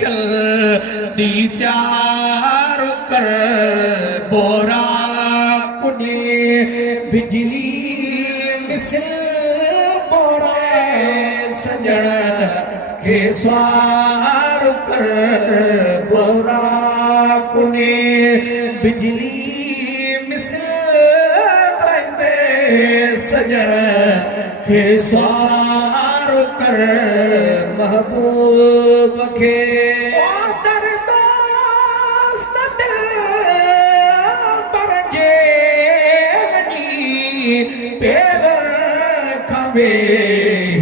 जल्दी तैयार कर बोरा कुने बिजली मिसल बोरा सजण के स्वार कर बोरा कुने बिजली मिसल सजण के स्वार कर महबूब के पेर खबे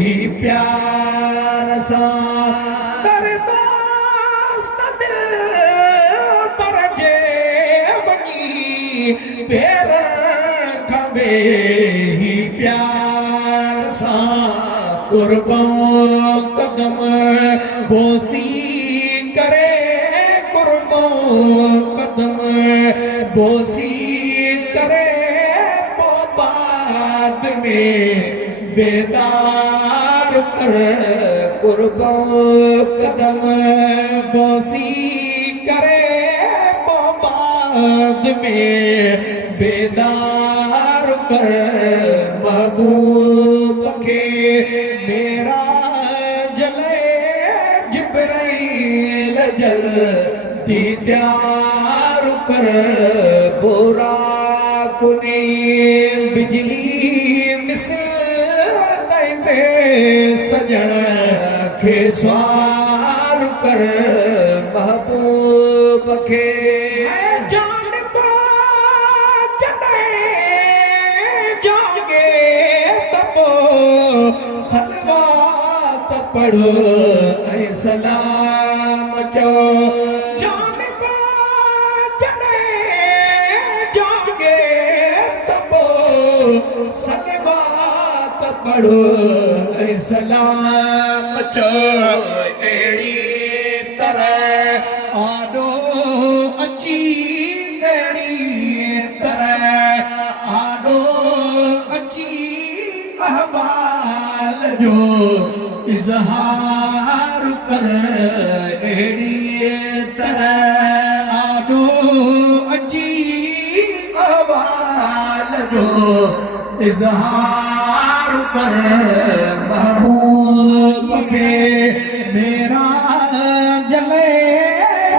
ही प्यार सा दरदास्त दिल पर जे बनी पेर खबे ही प्यार सा कुर्बों कदम बोसी करे कुर्बों कदम बोसी करे बाद में बेदार कर कुर्बों कदम बोसी करे बाद में बेदार कर महबूब के मेरा जले जिब्राइल जल्दी तैयार कर बोरा कुने बिजली मिसल सजण के स्वार कर महबूब के जान जागे तबो सलवात पढ़ो ऐ सलाम चो जान जागे तबो सलवात पढ़ो ऐ सलाम चो एड़ी तरह आडो अची एड़ी तरह आडो अची अहवाल जो इजहार कर एड़ी तरह आडो अची अहवाल जो इजहार कर महबूब के मेरा जले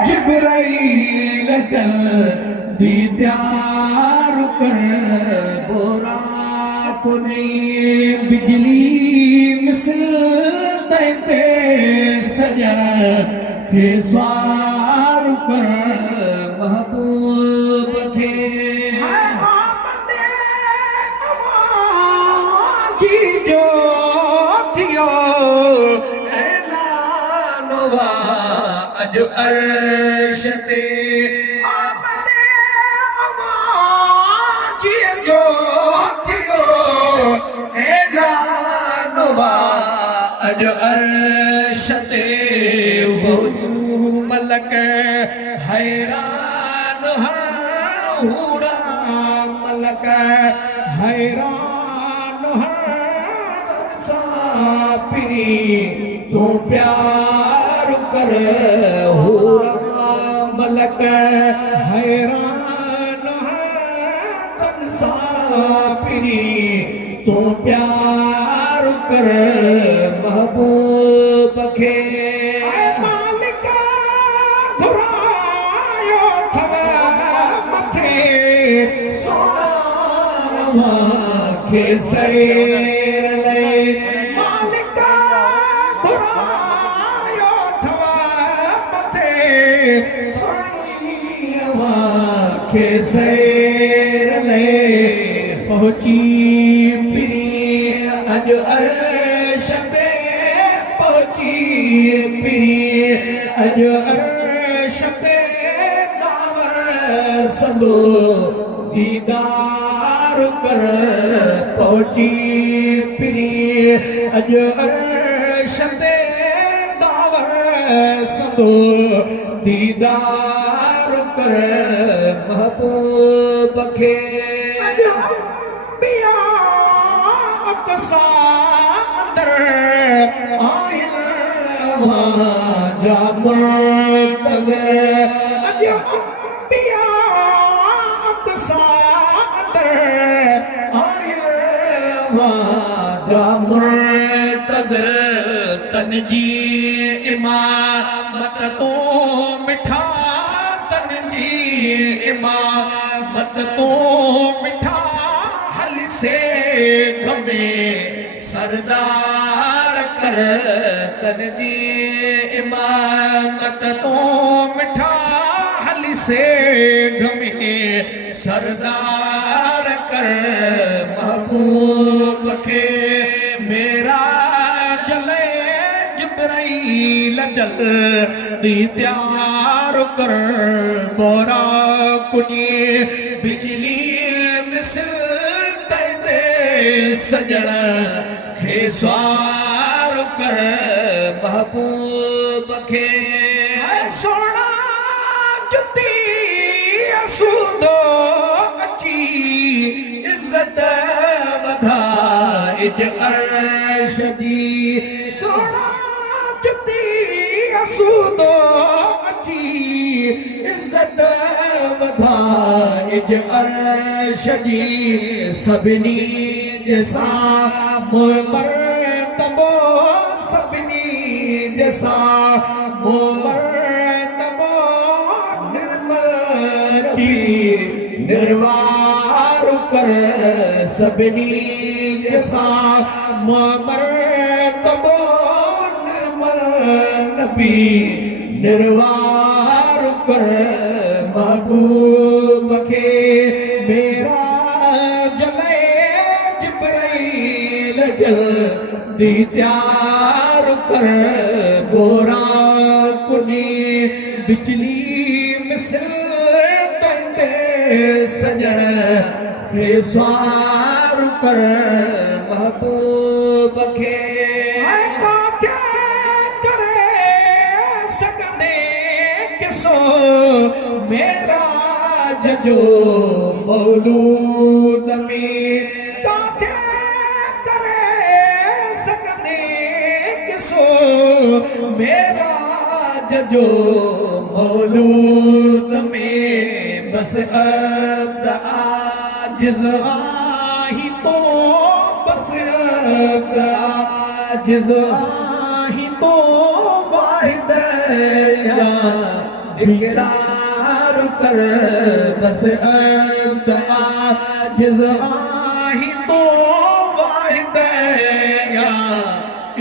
जिब्राइल जल्दी तैयार कर बोरा कुने बिजली मिसल देते सजण के स्वार कर महबूब के जो थियो ऐलानवा अज अर्श ते आमदे अवाजी जो थियो ऐलानवा अज अर्श ते वो मलक हैरान हूरा मलक हैरान पिरी तो प्यार कर हो मलक हैरान तनसा पिरी तो प्यार कर महबूब के मालिक घुरायो थव मथे सोना के सैर ले के सैर ले पहुंची पिरी अज अर्श पे पहुंची पिरी अज अर्श पे दावर सदो दीदार कर पहुंची पिरी अज अर्श पे दावर सदो दीदार कर महबूब के बिया अक्सा अंदर आया जा तन जी इमामत तो मिठा तन जी इमामत तो मिठा हल से गमे सरदार कर तन जी इमामत तो मिठा हल से गमे सरदार कर महबूब के मेरा जले जिब्राइल जल दी प्यार कर बोरा कुनी बिजली मिसल तेरे सजन हे स्वार कर महबूब के सोना जुती सूदो अची इज्जत वधाइज अर्श जी सोना जुती सूदो अची इज्जत वधाइज अर्श जी सभिनी जैसा मर्तबो सभिनी जैसा मर्तबो निर्वार कर सभिनी जैसा मर्तबो निर्मल नबी निर्वार कर महबूब के मेरा जले जिब्राइल जल दी त्यार कर गोरा कुनी बिजली मिसल सजन हे स्वार कर महबूब के करे सगने किसो मेरा जजो मौलूद में करे सगने किसो मेरा जजो मौलूद में बस अब आजिज़ आही तो बस अब आजिज़ आही तो वाहिद या इकरार कर बस अब आजिज़ आही तो वाहिद या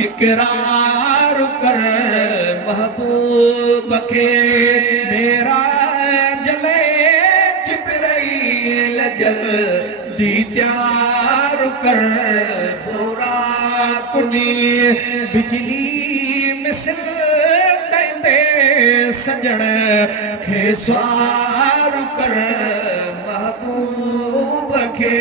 इकरार कर महबूब के मेरा जले जिब्राइल जल दी त्यार कर सोरा कुनी बिजली मिसल तेरे सजन खे स्वार कर महबूब के